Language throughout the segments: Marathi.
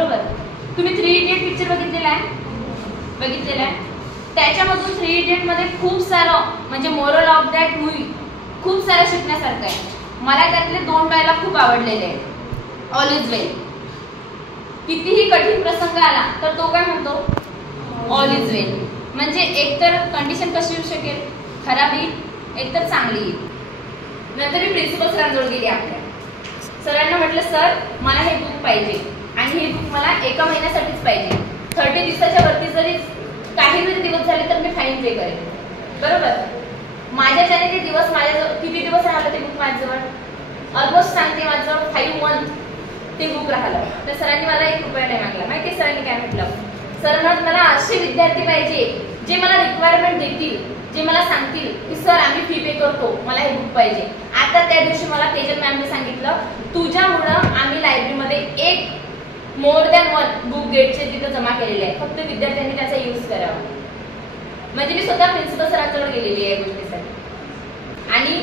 बरोबर. तुम्ही 3 इडियट पिक्चर बघितलेला आहे. त्याच्यामधून 3 इडियट मध्ये खूप सारं म्हणजे मोरल ऑफ दॅट मूवी खूप सारं शिकण्यासारखं आहे. मला त्यातले 2 डायलॉग खूप आवडलेले आहेत. ऑल इज वेल. कितीही कठीण प्रसंग आला तर तो काय म्हणतो, ऑल इज वेल. म्हणजे एकतर कंडिशन कशी येऊ शकेल, खराब येईल, एकतर चांगली येईल. नंतर मी प्रिन्सिपल सरांजवळ गेली. आपल्या सरांना म्हटलं, सर मला हे बुक पाहिजे आणि हे बुक मला 1 महिन्यासाठीच पाहिजे. 30 दिवसाच्या वरती जरी काही जरी दिवस झाले तर मी फाईन पे करेन. बरोबर. माझ्याच्याने ते दिवस माझ्याजवळ किती दिवस राहिलं ते बुक माझ्याजवळ, ऑलमोस्ट सांगते माझ्याजवळ 5 मंथ ते बुक राहिलं. तर सरांनी मला 1 रुपया नाही मागला. माहिती सरांनी काय म्हटलं, सर मला असे विद्यार्थी पाहिजे जे मला रिक्वायरमेंट देतील, जे मला सांगतील की सर आम्ही फी पे करतो, मला हे बुक पाहिजे. आता त्या दिवशी मला तेजल मॅमने सांगितलं, तुझ्यामुळं आम्ही लायब्ररीमध्ये 1 मोर दॅन 1 बुक गेटचे तिथं जमा केलेले आहे. फक्त विद्यार्थ्यांनी त्याचा यूज करावा. म्हणजे मी स्वतः प्रिन्सिपल सरांकडे गेलेली आहे या गोष्टीसाठी. आणि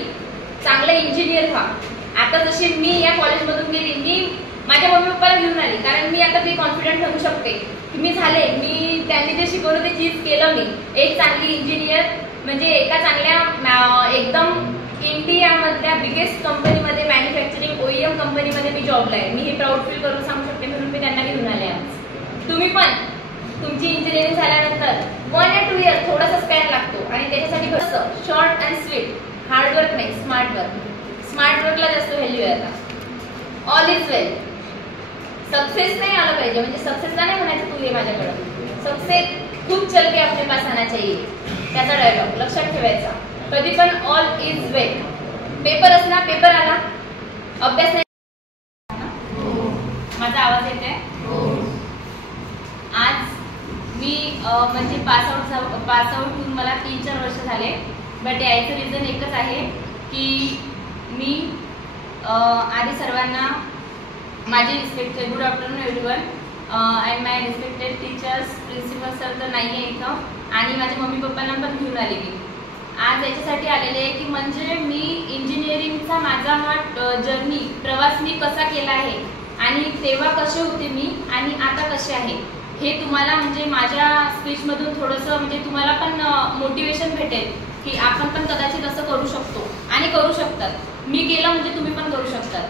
चांगलं इंजिनियर व्हा. आता जशी मी या कॉलेजमधून गेली, मी माझ्या मम्मी पप्पाला घेऊन आली, कारण मी आता ते कॉन्फिडंट ठरू शकते की मी झाले, मी त्यांनी जे शिकवलं ते चीज केलं. मी एक चांगली इंजिनियर म्हणजे एका चांगल्या एकदम इंडियामधल्या बिगेस्ट कंपनीमध्ये मॅन्युफॅक्चरिंग OEM कंपनीमध्ये मी जॉबला आहे. मी हे प्राऊड फील करून सांगू शकते, म्हणून मी त्यांना घेऊन आले आज. तुम्ही पण तुमची इंजिनिअरिंग झाल्यानंतर 1 या 2 इयर थोडासा स्पॅन लागतो आणि त्याच्यासाठी कसं शॉर्ट अँड स्वीट, हार्डवर्क नाही स्मार्ट वर्क. स्मार्ट वर्कला जास्त व्हॅल्यू आहे आता. All is well. सक्सेस नाही आलं पाहिजे, म्हणजे सक्सेसला नाही म्हणायचं तू ये माझ्याकडं. सक्सेस खूप चल के अपने पास आना चाहिए, त्याचा डायलॉग लक्षात ठेवायचा कधी पण. All is well. पेपर असला, पेपर आला, अभ्यास नाही. माझा आवाज येतोय. आज मी म्हणजे पास आउट होऊन मला 3-4 वर्ष झाले. बट याचं रिझन एकच आहे की मी आधी सर्वांना माझे respected good afternoon everyone and my respected teachers, principal sir तर नाही आहे इथं, आणि माझ्या मम्मी पप्पांना पण घेऊन आले. मी आज याच्यासाठी आलेले आहे की म्हणजे मी इंजिनिअरिंगचा माझा हा जर्नी प्रवास मी कसा केला आहे आणि तेव्हा कसे होते मी आणि आता कसे आहे हे तुम्हाला म्हणजे माझ्या स्पीचमधून थोडंसं म्हणजे तुम्हाला पण मोटिवेशन भेटेल की आपण पण कदाचित असं करू शकतो आणि करू शकतात. मी केलं म्हणजे तुम्ही पण करू शकतात.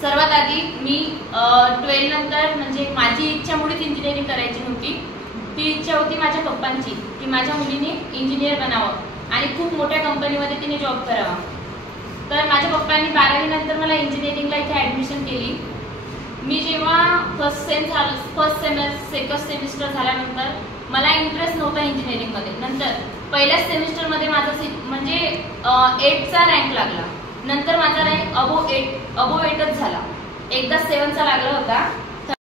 सर्वात आधी मी 12 नंतर म्हणजे माझी इच्छामुळेच इंजिनिअरिंग करायची नव्हती. ती इच्छा होती माझ्या पप्पांची की माझ्या मुलीने इंजिनियर बनावं आणि खूप मोठ्या कंपनीमध्ये तिने जॉब करावा. तर माझ्या पप्पांनी 12वी नंतर मला इंजिनिअरिंगला इथे ॲडमिशन केली. मी जेव्हा फर्स्ट सेकंड सेमिस्टर झाल्यानंतर मला इंटरेस्ट नव्हता इंजिनिअरिंगमध्ये. नंतर पहिल्याच सेमिस्टरमध्ये माझा म्हणजे 8चा रँक लागला. नंतर माझा रँक अबोव 8च झाला. एकदा 7चा लागला होता